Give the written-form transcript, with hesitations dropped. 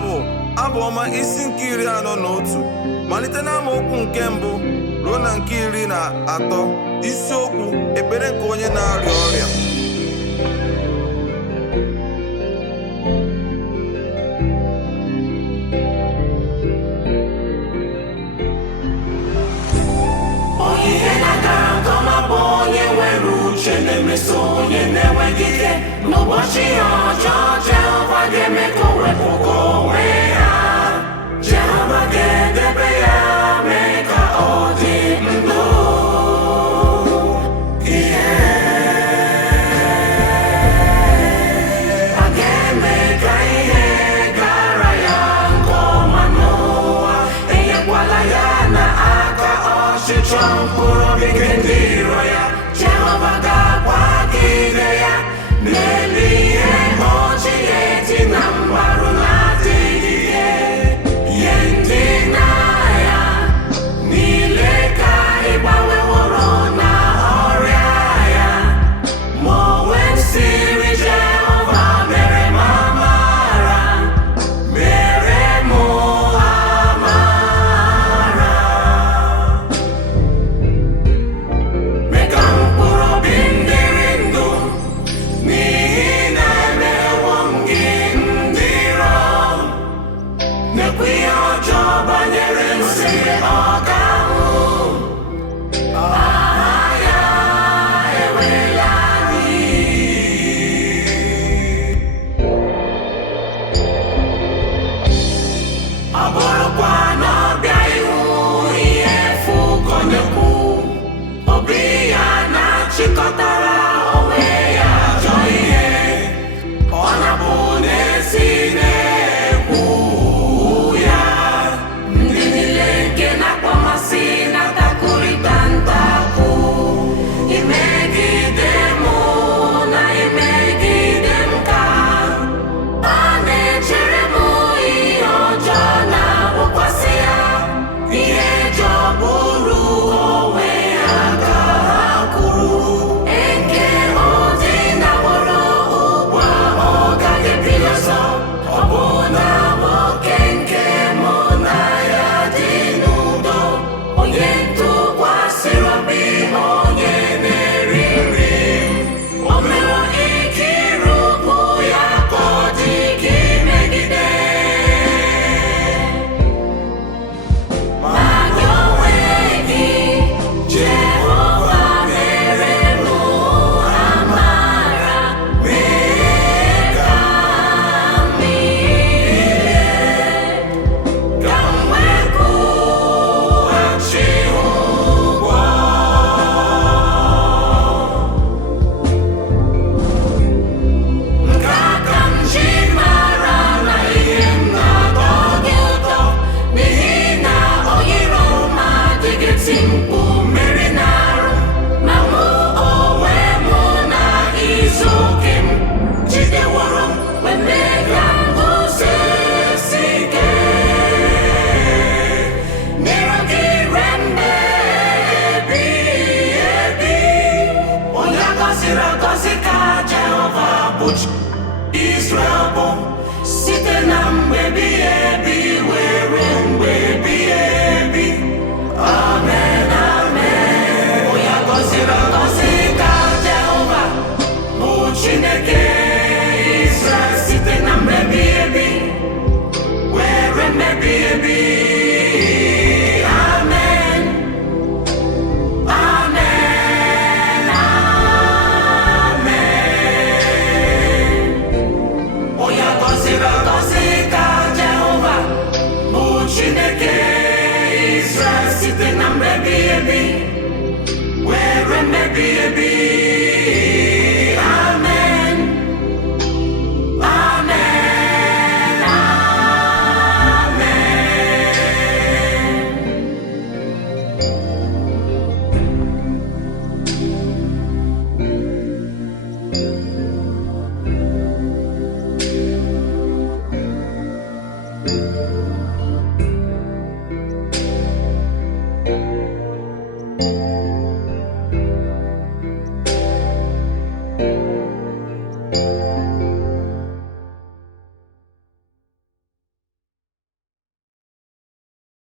bụ abụ ọma isi nke 41 malite n'amaokwu nke 1 ruo na nke 13. Isiokwu ekpere nke onye na-arịa ọrịa. Ihe na-agara nke ọma bụ onye nwere uche na-emeso onye na-enweghị ike. N'ụbọchị ọjọọ, Jehova ga-eme ka o wepụga onwe ya. Jehova ga-edebe ya, mee ka ọ dị ndụ. A ga-eme ka ihe gara ya nke ọma n'ụwa. Enyekwala ya n'aka ọchịchọ mkpụrụ obi nke ndị iro ya. Jehova ga-akwagide ya n'elu ihe ochie dị na mgbarụ na-adịghị ike. Ihe ndina ya niile ka ịgbanweworo na ọrịa ya. Ma onwe m siri Jehova mere m amara, mere m amara. Mee ka mkpụrụ obi m dịrị ndụ, n'ihi na emewo m gị ndị iro. Nekwa ihe ọjọọ banyere m si ọ ga-ahụ. Aha ya ewela n'iyi. Ọ bụrụkwa na ọ bịaghị hụ ihe efu ka ọ na-ekwu, obi ya na-achịkọtara onwe ya ajọ ihe. Ọ na-abụ n'ezi na-ekwu ya. Ndị niile nke na-akpọmasị na-atakurịta ntakwu. Imegide m na imegide m ka a na-echere m ihe ọjọọ na-abụkwasị ya. Ihe jọgburu onwe ya ka ha kwuru. Eke ọ dị na-agbọrọ ugbu a ọ gaghị ebido ọzọ. Ọ bụ na nwoke nke mụ na ya dị n'udo, onye ntụkwasịrị obi, onye na-eri nri. O mere ike ịrụpụ ya ka ọ dị ike imegide. Ma gị onwe gị, Jehova mere m amara, mee ka m niile ka m wee kwụghachi ụgwọ. Nke a ka m ji mara na ihe m na-atọ gị ụtọ, n'ihi na onye iro m adịghị eti mkpu mmeri n'arụ. Ma mụ onwe m na izu oke m jideworo m, wee mee ka m guzosie ike. N'iru gị ruo mgbe ebighị ebi. Onye a gọziri agọzi ka Jehova bụ Chi.